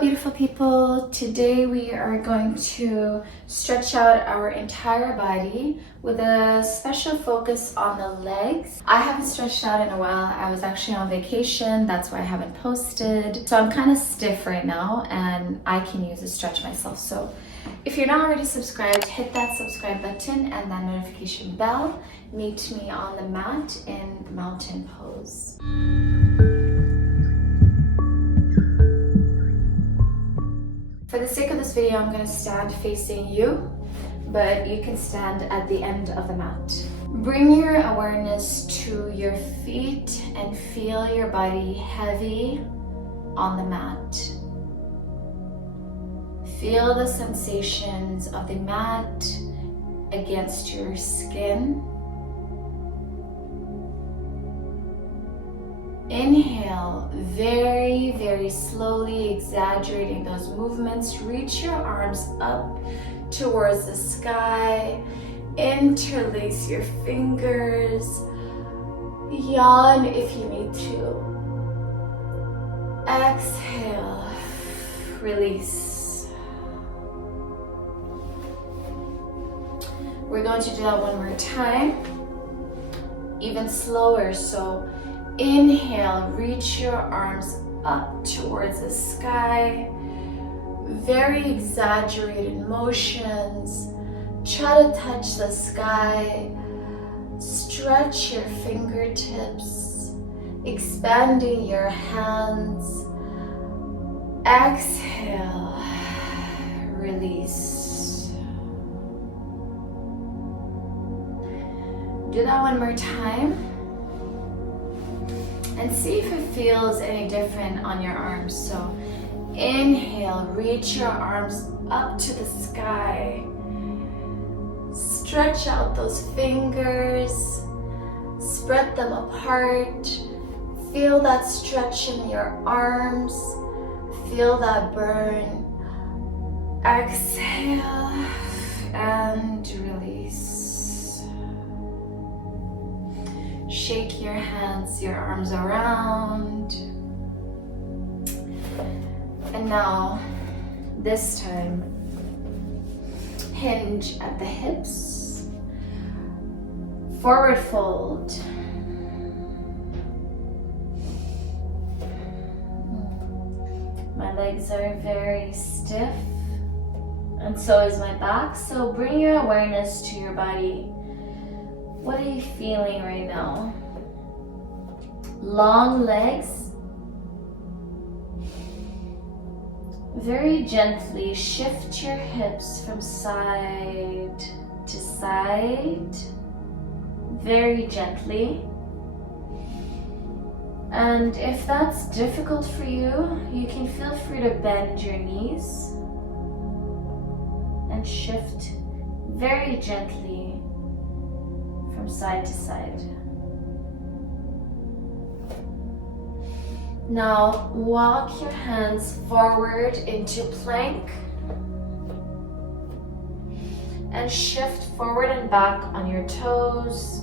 beautiful people. Today we are going to stretch out our entire body with a special focus on the legs. I haven't stretched out in a while. I was actually on vacation, that's why I haven't posted. So I'm kind of stiff right now and I can use a stretch myself. So if you're not already subscribed, hit that subscribe button and that notification bell. Meet me on the mat in the mountain pose. For the sake of this video, I'm going to stand facing you, but you can stand at the end of the mat. Bring your awareness to your feet and feel your body heavy on the mat. Feel the sensations of the mat against your skin. Inhale, very, very slowly, exaggerating those movements. Reach your arms up towards the sky. Interlace your fingers. Yawn if you need to. Exhale, release. We're going to do that one more time, even slower. So inhale, reach your arms up towards the sky. Very exaggerated motions. Try to touch the sky. Stretch your fingertips, expanding your hands. Exhale, release. Do that one more time. And see if it feels any different on your arms. So inhale, reach your arms up to the sky. Stretch out those fingers. Spread them apart. Feel that stretch in your arms. Feel that burn. Exhale and release. Shake your hands, your arms around. And now, this time, hinge at the hips. Forward fold. My legs are very stiff, and so is my back. So bring your awareness to your body. What are you feeling right now? Long legs. Very gently shift your hips from side to side. Very gently. And if that's difficult for you, you can feel free to bend your knees and shift very gently from side to side. Now walk your hands forward into plank and shift forward and back on your toes.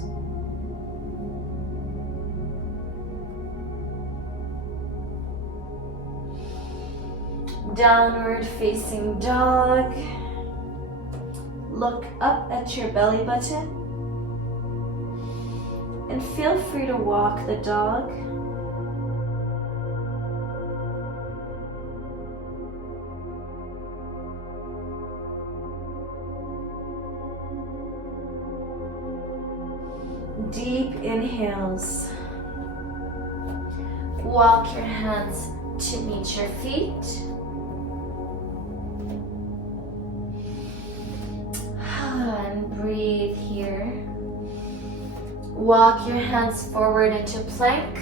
Downward facing dog. Look up at your belly button. And feel free to walk the dog. Deep inhales. Walk your hands to meet your feet. And breathe here. Walk your hands forward into plank.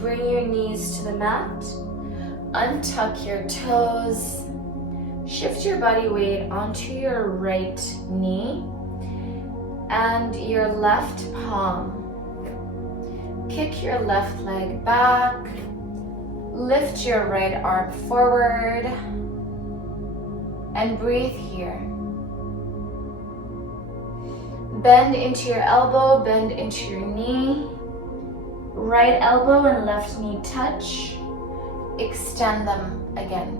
Bring your knees to the mat. Untuck your toes. Shift your body weight onto your right knee and your left palm. Kick your left leg back. Lift your right arm forward and breathe here. Bend into your elbow, bend into your knee. Right elbow and left knee touch. extend them again.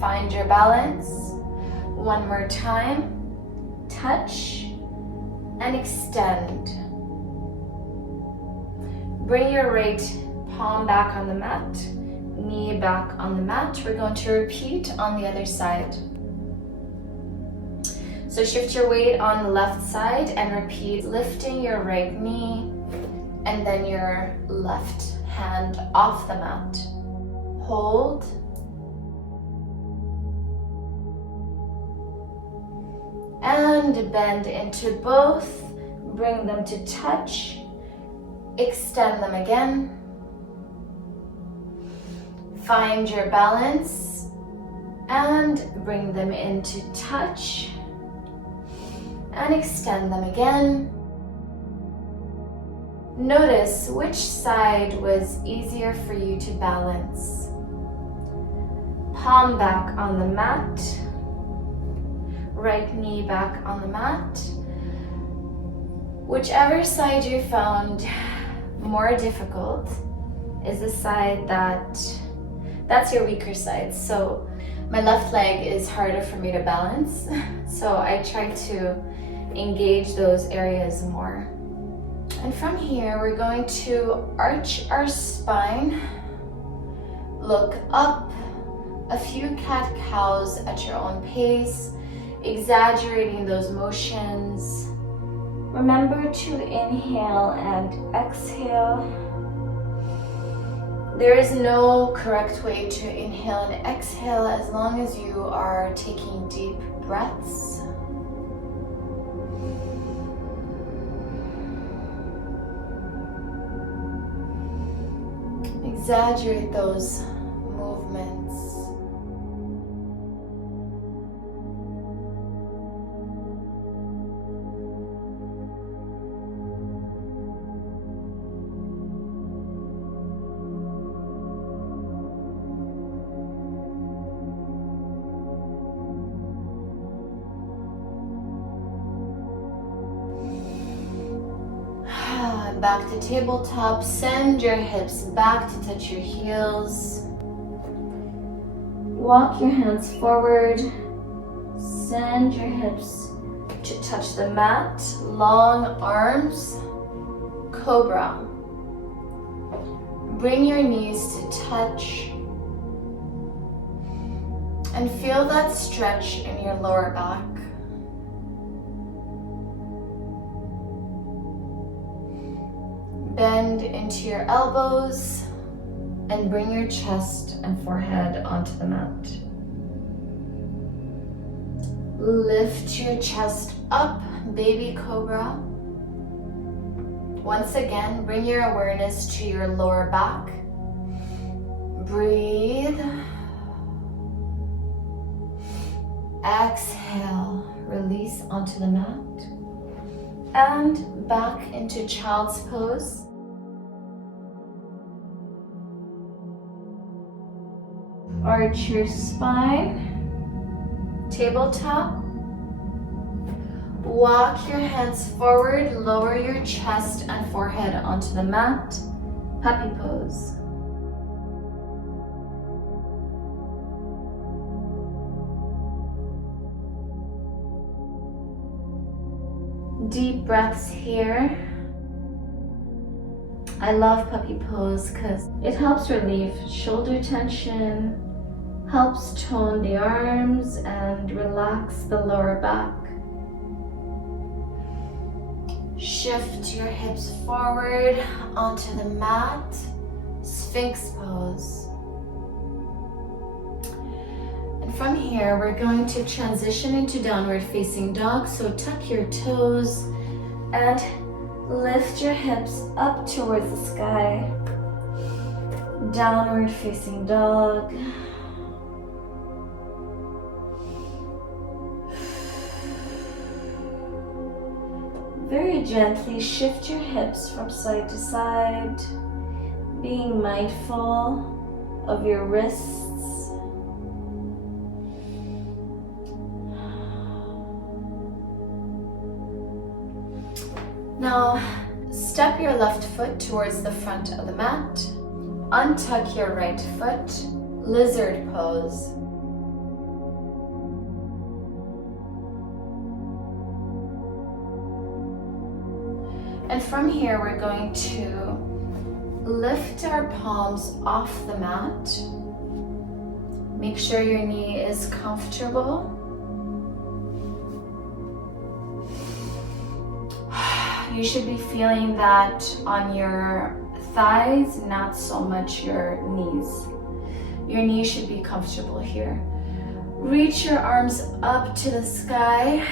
Find your balance. One more time. Touch and extend. Bring your right palm back on the mat, knee back on the mat. We're going to repeat on the other side. So shift your weight on the left side and repeat, lifting your right knee and then your left hand off the mat. Hold. And bend into both. Bring them to touch. Extend them again. Find your balance and bring them into touch. And extend them again. Notice which side was easier for you to balance. Palm back on the mat. Right knee back on the mat. Whichever side you found more difficult is the side that's your weaker side. So my left leg is harder for me to balance. So I try to engage those areas more. And from here, we're going to arch our spine, look up, a few cat-cows at your own pace, exaggerating those motions. Remember to inhale and exhale. There is no correct way to inhale and exhale as long as you are taking deep breaths. Exaggerate those movements. Back to tabletop. Send your hips back to touch your heels. Walk your hands forward. Send your hips to touch the mat. Long arms. Cobra. Bring your knees to touch. And feel that stretch in your lower back. Bend into your elbows and bring your chest and forehead onto the mat. Lift your chest up, baby cobra. Once again, bring your awareness to your lower back. Breathe. Exhale, release onto the mat. And back into child's pose. Arch your spine. Tabletop. Walk your hands forward, lower your chest and forehead onto the mat. Puppy pose. Deep breaths here. I love puppy pose because it helps relieve shoulder tension, helps tone the arms and relax the lower back. Shift your hips forward onto the mat, Sphinx pose. And from here, we're going to transition into downward facing dog. So tuck your toes and lift your hips up towards the sky. Downward facing dog. Very gently shift your hips from side to side, being mindful of your wrists. Now, step your left foot towards the front of the mat. untuck your right foot, lizard pose. And from here, we're going to lift our palms off the mat. Make sure your knee is comfortable. You should be feeling that on your thighs, not so much your knees. Your knees should be comfortable here. Reach your arms up to the sky.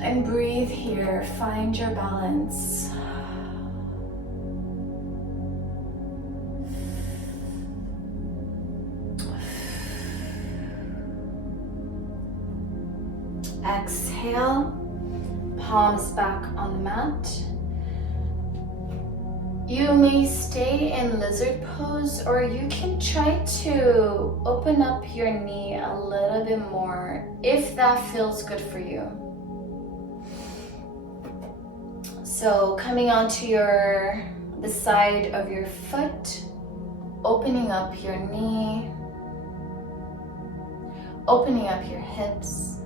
And breathe here, find your balance. Exhale, palms back on the mat. You may stay in lizard pose, or you can try to open up your knee a little bit more if that feels good for you. So coming onto the side of your foot, opening up your knee, opening up your hips.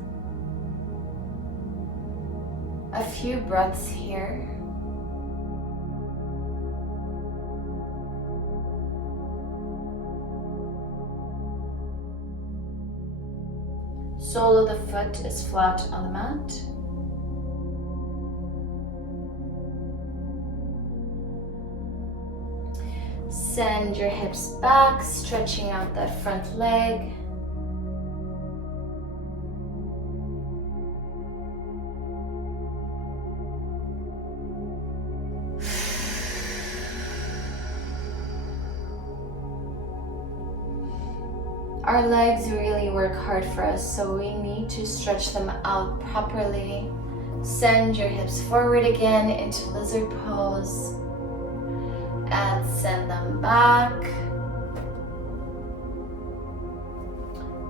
A few breaths here. Sole of the foot is flat on the mat. Send your hips back, stretching out that front leg. Our legs really work hard for us, so we need to stretch them out properly. Send your hips forward again into lizard pose. And send them back.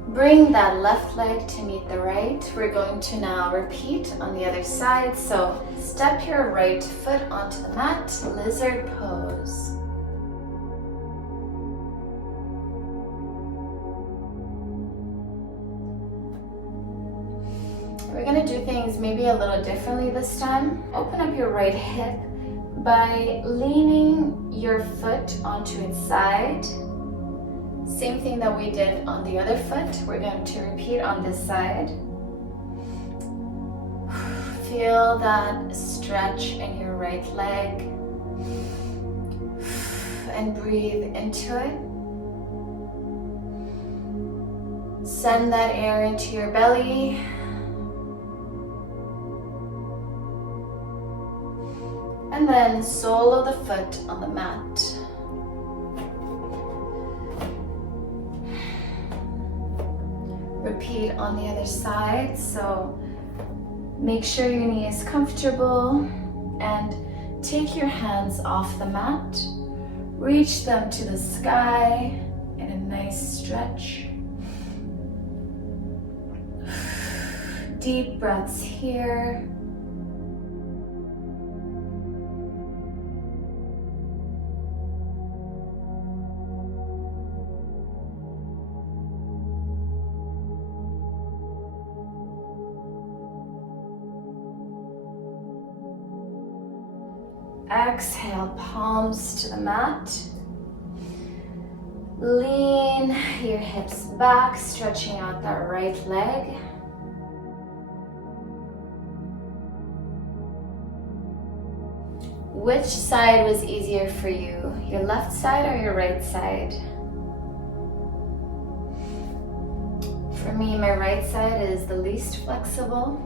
Bring that left leg to meet the right. We're going to now repeat on the other side. So step your right foot onto the mat, lizard pose. We're gonna do things maybe a little differently this time. Open up your right hip by leaning your foot onto its side. Same thing that we did on the other foot, we're going to repeat on this side. Feel that stretch in your right leg and breathe into it. Send that air into your belly. And then sole of the foot on the mat. Repeat on the other side. So make sure your knee is comfortable and take your hands off the mat. Reach them to the sky in a nice stretch. Deep breaths here. Exhale, palms to the mat. Lean your hips back, stretching out that right leg. Which side was easier for you? Your left side or your right side? For me, my right side is the least flexible.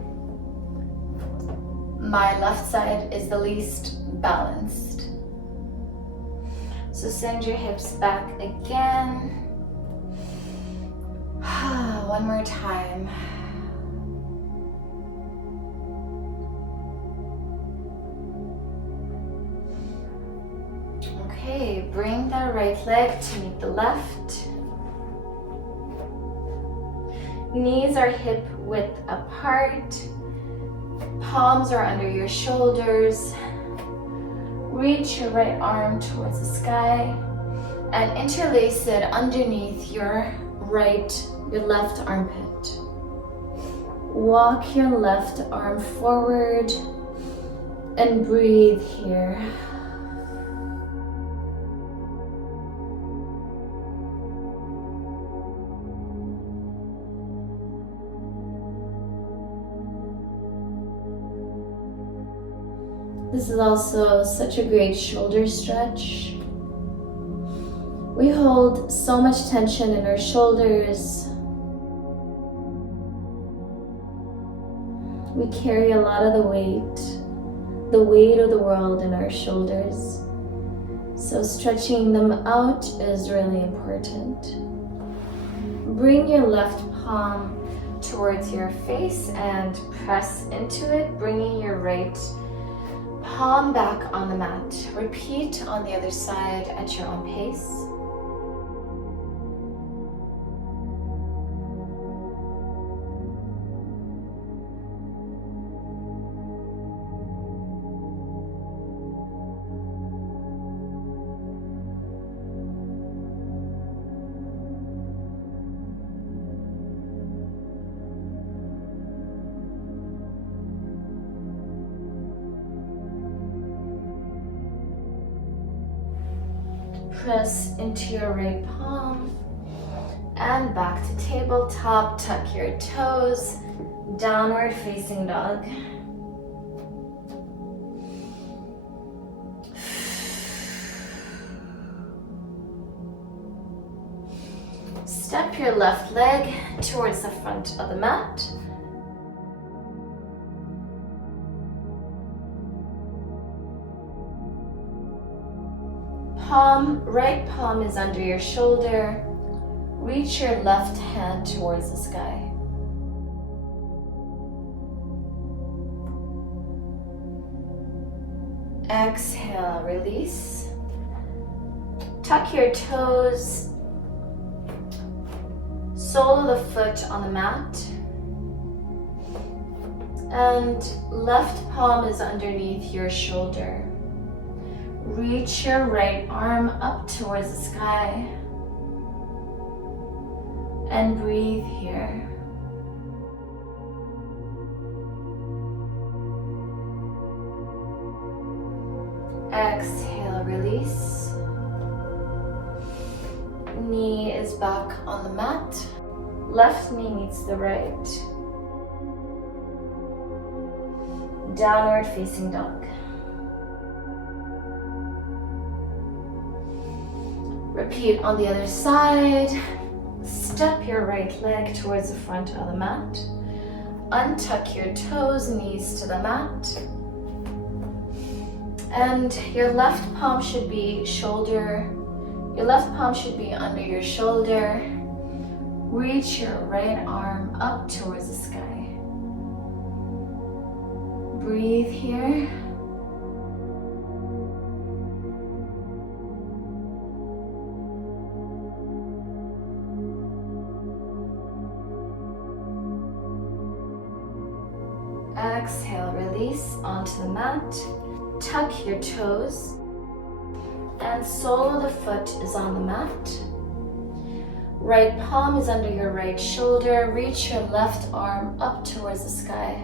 My left side is the least balanced. So send your hips back again. One more time. Okay, bring that right leg to meet the left. Knees are hip width apart. Palms are under your shoulders. Reach your right arm towards the sky and interlace it underneath your left armpit. Walk your left arm forward and breathe here. This is also such a great shoulder stretch. We hold so much tension in our shoulders. We carry a lot of the weight of the world in our shoulders. So stretching them out is really important. Bring your left palm towards your face and press into it, bringing your right palm back on the mat. Repeat on the other side at your own pace. Press into your right palm and back to tabletop. Tuck your toes, downward facing dog. Step your left leg towards the front of the mat. Right palm is under your shoulder. Reach your left hand towards the sky. Exhale, release. Tuck your toes. Sole of the foot on the mat. And left palm is underneath your shoulder. Reach your right arm up towards the sky and breathe here. Exhale, release. Knee is back on the mat. Left knee meets the right. Downward facing dog. Repeat on the other side. Step your right leg towards the front of the mat. Untuck your toes, knees to the mat. And your left palm should be under your shoulder. Reach your right arm up towards the sky. Breathe here. Exhale, release onto the mat. Tuck your toes. And sole of the foot is on the mat. Right palm is under your right shoulder. Reach your left arm up towards the sky.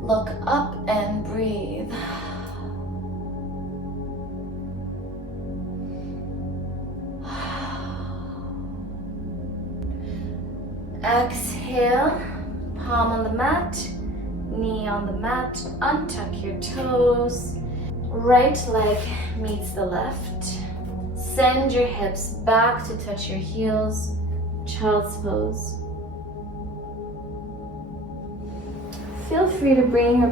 Look up and breathe. Exhale. Palm on the mat, knee on the mat, untuck your toes. Right leg meets the left. Send your hips back to touch your heels, child's pose. Feel free to bring your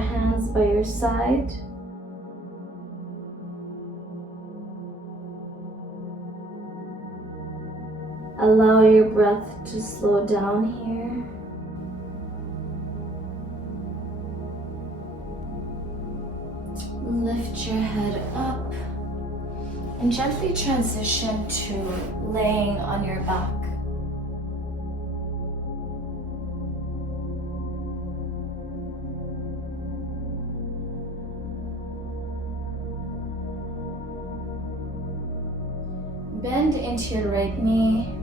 hands by your side. Allow your breath to slow down here. Lift your head up and gently transition to laying on your back. Bend into your right knee.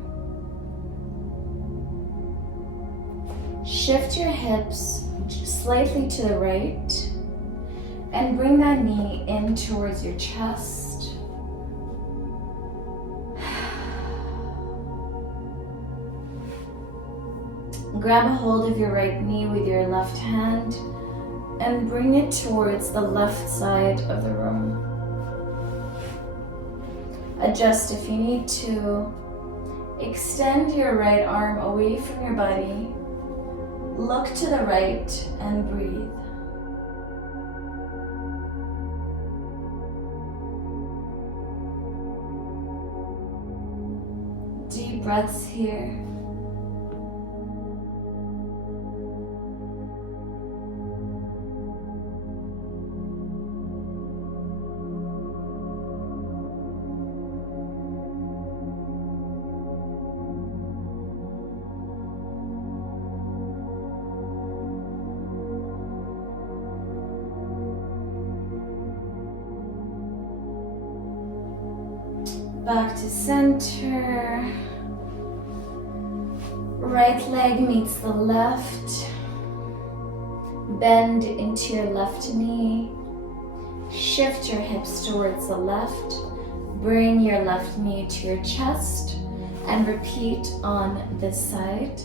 Shift your hips slightly to the right and bring that knee in towards your chest. Grab a hold of your right knee with your left hand and bring it towards the left side of the room. Adjust if you need to. Extend your right arm away from your body. Look to the right and breathe. Deep breaths here. Back to center. Right leg meets the left. Bend into your left knee. Shift your hips towards the left. Bring your left knee to your chest and repeat on this side.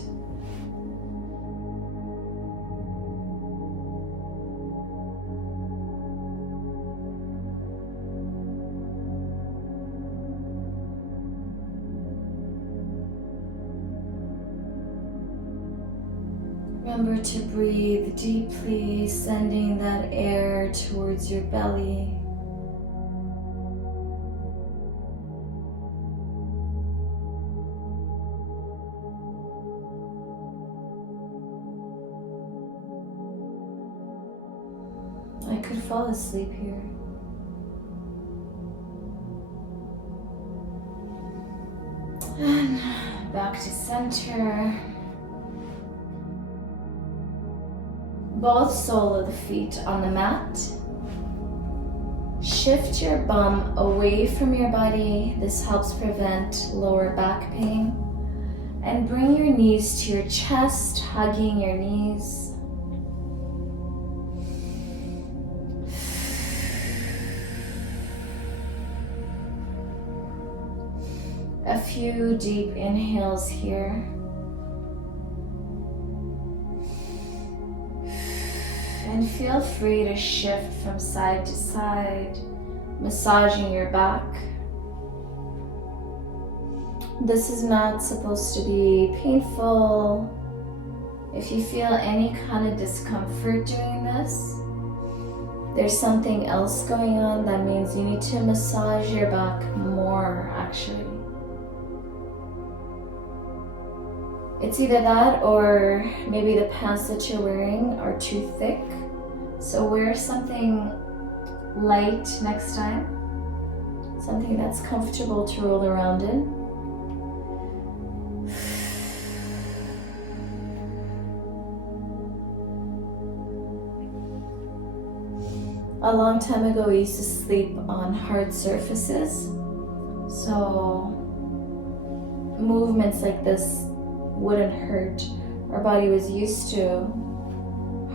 Remember to breathe deeply, sending that air towards your belly. I could fall asleep here. And back to center. Both sole of the feet on the mat. Shift your bum away from your body. This helps prevent lower back pain. And bring your knees to your chest, hugging your knees. A few deep inhales here. And feel free to shift from side to side, massaging your back. This is not supposed to be painful. If you feel any kind of discomfort doing this, there's something else going on. That means you need to massage your back more, actually. It's either that or maybe the pants that you're wearing are too thick. So wear something light next time. Something that's comfortable to roll around in. A long time ago, we used to sleep on hard surfaces. So movements like this wouldn't hurt. Our body was used to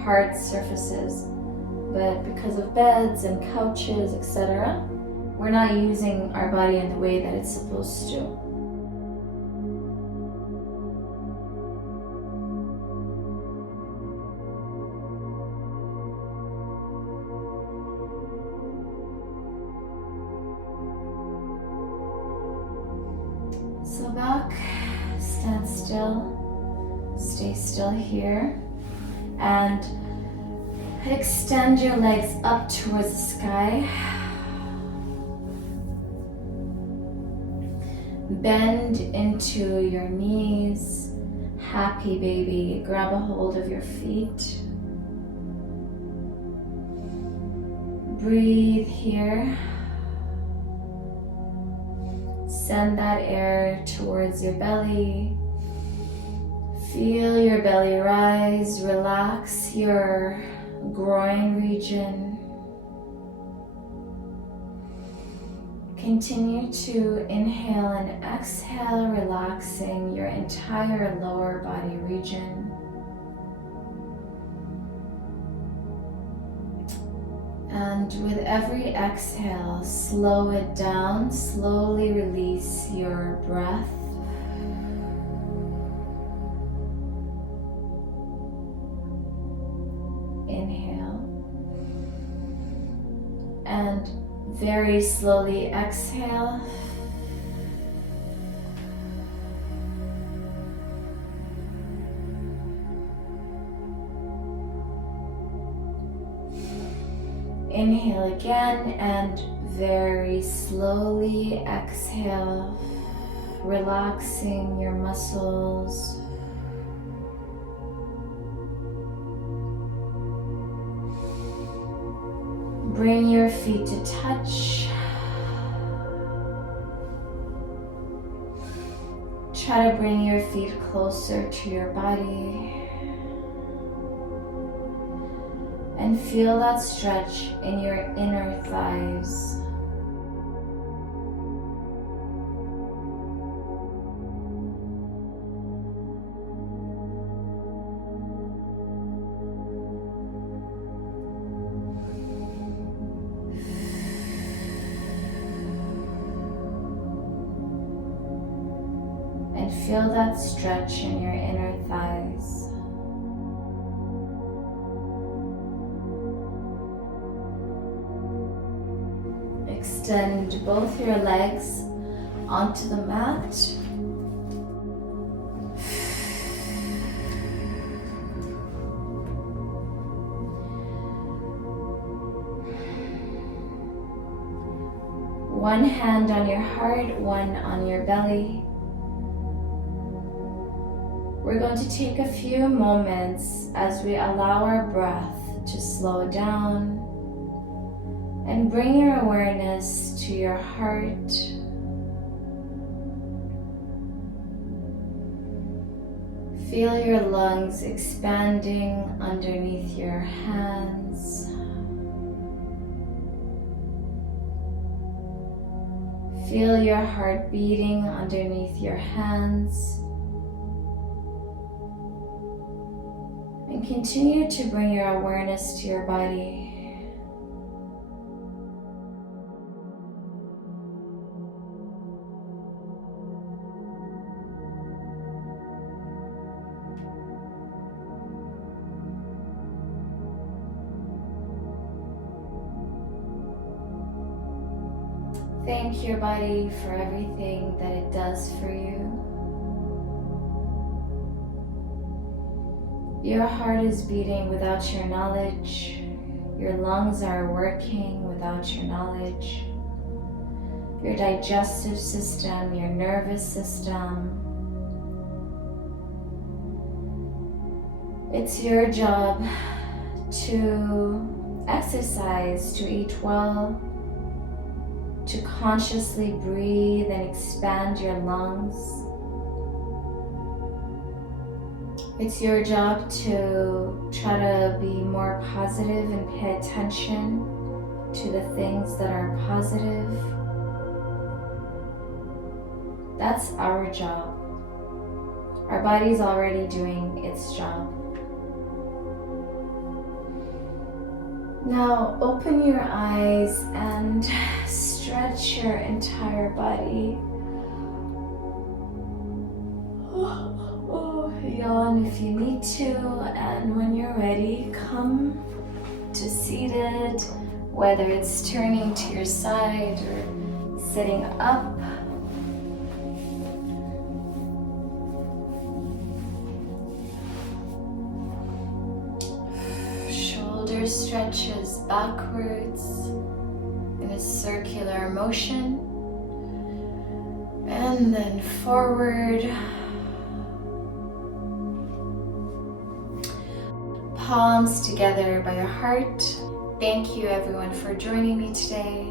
hard surfaces, but because of beds and couches, etc., we're not using our body in the way that it's supposed to. So back, stand still, stay still here, and extend your legs up towards the sky. Bend into your knees. Happy baby. Grab a hold of your feet. Breathe here. Send that air towards your belly. Feel your belly rise. Relax your groin region. Continue to inhale and exhale, relaxing your entire lower body region. And with every exhale, slow it down, slowly release your breath. Inhale. And very slowly exhale. Inhale again and very slowly exhale, relaxing your muscles. Bring your feet to touch. Try to bring your feet closer to your body. And feel that stretch in your inner thighs. And feel that stretch in your inner thighs. Extend both your legs onto the mat. One hand on your heart, one on your belly. We're going to take a few moments as we allow our breath to slow down and bring your awareness to your heart. Feel your lungs expanding underneath your hands. Feel your heart beating underneath your hands. And continue to bring your awareness to your body. Thank your body for everything that it does for you. Your heart is beating without your knowledge. Your lungs are working without your knowledge. Your digestive system, your nervous system. It's your job to exercise, to eat well, to consciously breathe and expand your lungs. It's your job to try to be more positive and pay attention to the things that are positive. That's our job. Our body's already doing its job. Now open your eyes and stretch your entire body. Yawn if you need to, and when you're ready, come to seated, whether it's turning to your side or sitting up. Shoulder stretches backwards in a circular motion, and then forward. Palms together by your heart. Thank you everyone for joining me today.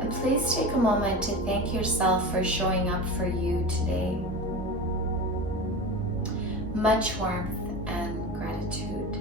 And please take a moment to thank yourself for showing up for you today. Much warmth and gratitude.